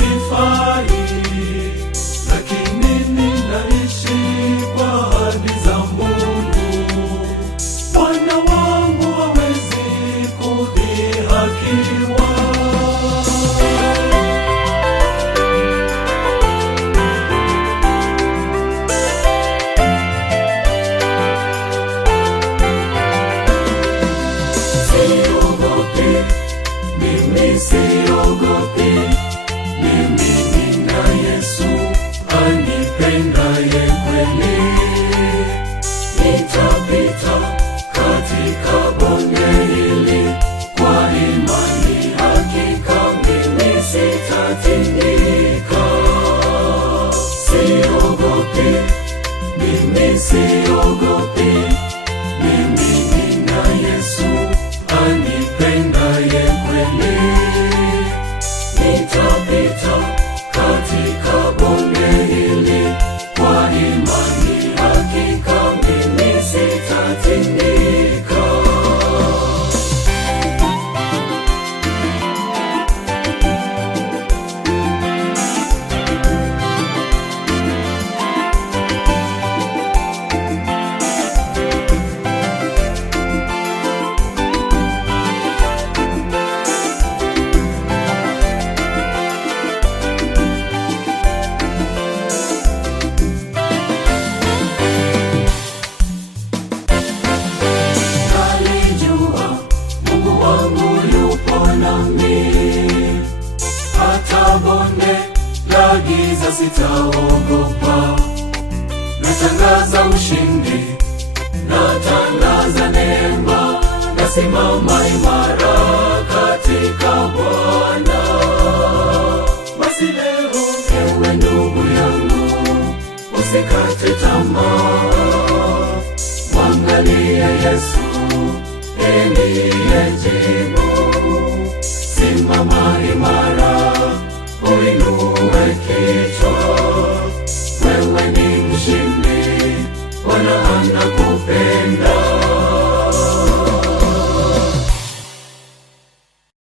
sifai, lakini ninaishi kwa ahadi za Mungu. Bwana wangu hawezi kudhihakiwa. Siogopi, mimi nina Yesu anipendaye kweli. Nitapita katika bonde hili kwa imani, hakika mimi sitatingika. Siogopi, mimi siogopi, mimi nina Yesu anipendaye kweli. Nitapita katika bonde hili kwa imani, hakika mimi sitatingika. Hata bonde la giza sitaogopa. Natangaza ushindi, natangaza neema, nasimama imara katika Bwana. Basi leo, ewe ndugu yangu, usikate tamaa. Mwangalie Yesu, ndiye jibu. Simama imara, uinue kichwa, wewe ni mshindi, Bwana anakupenda.